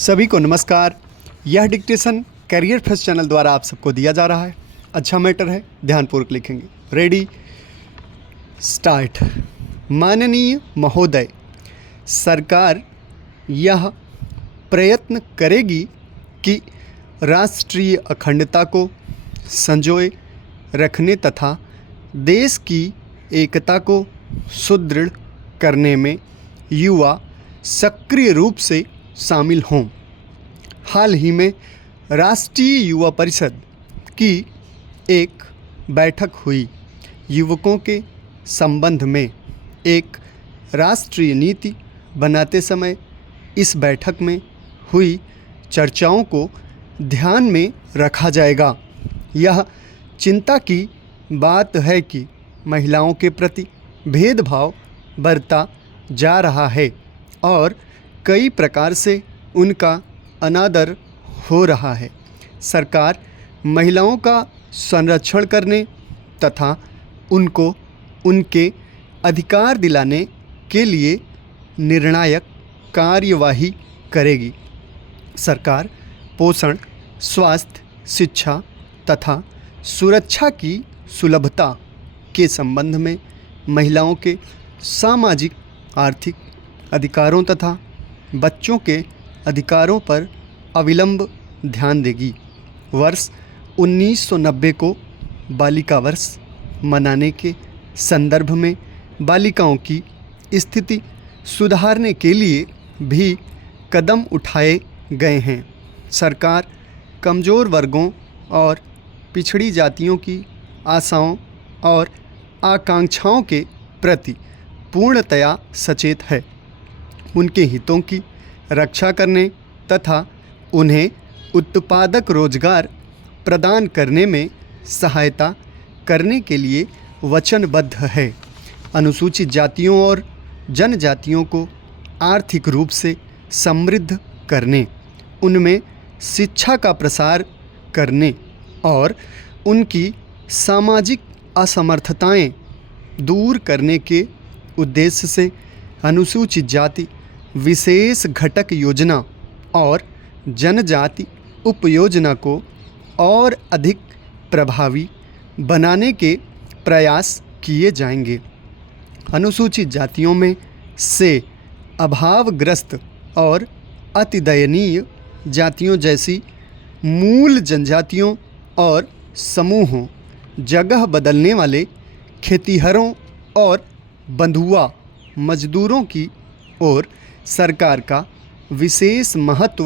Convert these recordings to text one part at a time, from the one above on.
सभी को नमस्कार। यह डिक्टेशन करियर फर्स्ट चैनल द्वारा आप सबको दिया जा रहा है। अच्छा मैटर है, ध्यानपूर्वक लिखेंगे। Ready start. माननीय महोदय, सरकार यह प्रयत्न करेगी कि राष्ट्रीय अखंडता को संजोए रखने तथा देश की एकता को सुदृढ़ करने में युवा सक्रिय रूप से शामिल हों। हाल ही में राष्ट्रीय युवा परिषद की एक बैठक हुई। युवकों के संबंध में एक राष्ट्रीय नीति बनाते समय इस बैठक में हुई चर्चाओं को ध्यान में रखा जाएगा। यह चिंता की बात है कि महिलाओं के प्रति भेदभाव बढ़ता जा रहा है और कई प्रकार से उनका अनादर हो रहा है। सरकार महिलाओं का संरक्षण करने तथा उनको उनके अधिकार दिलाने के लिए निर्णायक कार्यवाही करेगी। सरकार पोषण, स्वास्थ्य, शिक्षा तथा सुरक्षा की सुलभता के संबंध में महिलाओं के सामाजिक आर्थिक अधिकारों तथा बच्चों के अधिकारों पर अविलंब ध्यान देगी। वर्ष 1990 को बालिका वर्ष मनाने के संदर्भ में बालिकाओं की स्थिति सुधारने के लिए भी कदम उठाए गए हैं। सरकार कमज़ोर वर्गों और पिछड़ी जातियों की आशाओं और आकांक्षाओं के प्रति पूर्णतया सचेत है। उनके हितों की रक्षा करने तथा उन्हें उत्पादक रोजगार प्रदान करने में सहायता करने के लिए वचनबद्ध है। अनुसूचित जातियों और जनजातियों को आर्थिक रूप से समृद्ध करने, उनमें शिक्षा का प्रसार करने और उनकी सामाजिक असमर्थताएं दूर करने के उद्देश्य से अनुसूचित जाति विशेष घटक योजना और जनजाति उपयोजना को और अधिक प्रभावी बनाने के प्रयास किए जाएंगे। अनुसूचित जातियों में से अभावग्रस्त और अति दयनीय जातियों जैसी मूल जनजातियों और समूहों, जगह बदलने वाले खेतिहरों और बंधुआ मजदूरों की ओर सरकार का विशेष महत्व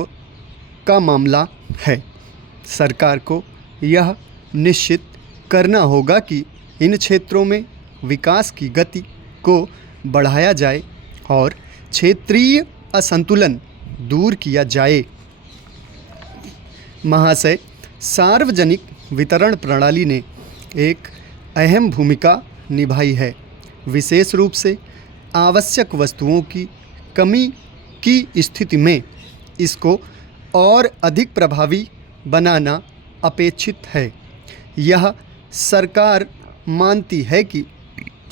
का मामला है। सरकार को यह निश्चित करना होगा कि इन क्षेत्रों में विकास की गति को बढ़ाया जाए और क्षेत्रीय असंतुलन दूर किया जाए। महाशय, सार्वजनिक वितरण प्रणाली ने एक अहम भूमिका निभाई है, विशेष रूप से आवश्यक वस्तुओं की कमी की स्थिति में इसको और अधिक प्रभावी बनाना अपेक्षित है। यह सरकार मानती है कि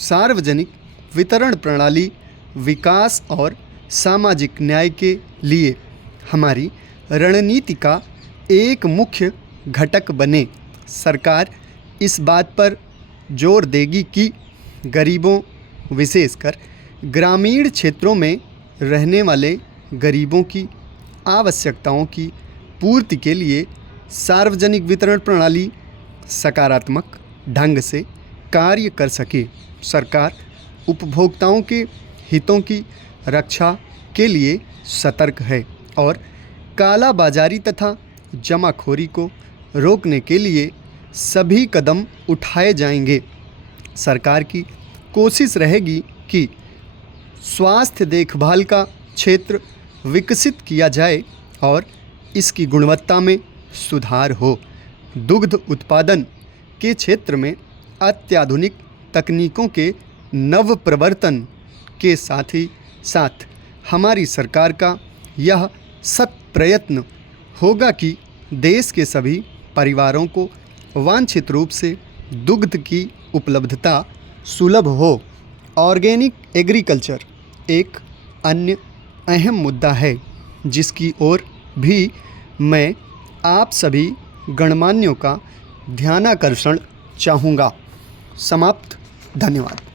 सार्वजनिक वितरण प्रणाली विकास और सामाजिक न्याय के लिए हमारी रणनीति का एक मुख्य घटक बने। सरकार इस बात पर जोर देगी कि गरीबों, विशेषकर ग्रामीण क्षेत्रों में रहने वाले गरीबों की आवश्यकताओं की पूर्ति के लिए सार्वजनिक वितरण प्रणाली सकारात्मक ढंग से कार्य कर सके। सरकार उपभोक्ताओं के हितों की रक्षा के लिए सतर्क है और काला बाजारी तथा जमाखोरी को रोकने के लिए सभी कदम उठाए जाएंगे। सरकार की कोशिश रहेगी कि स्वास्थ्य देखभाल का क्षेत्र विकसित किया जाए और इसकी गुणवत्ता में सुधार हो। दुग्ध उत्पादन के क्षेत्र में अत्याधुनिक तकनीकों के नव प्रवर्तन के साथ ही साथ हमारी सरकार का यह सत प्रयत्न होगा कि देश के सभी परिवारों को वांछित रूप से दुग्ध की उपलब्धता सुलभ हो। ऑर्गेनिक एग्रीकल्चर एक अन्य अहम मुद्दा है जिसकी ओर भी मैं आप सभी गणमान्यों का ध्यानाकर्षण चाहूँगा। समाप्त। धन्यवाद।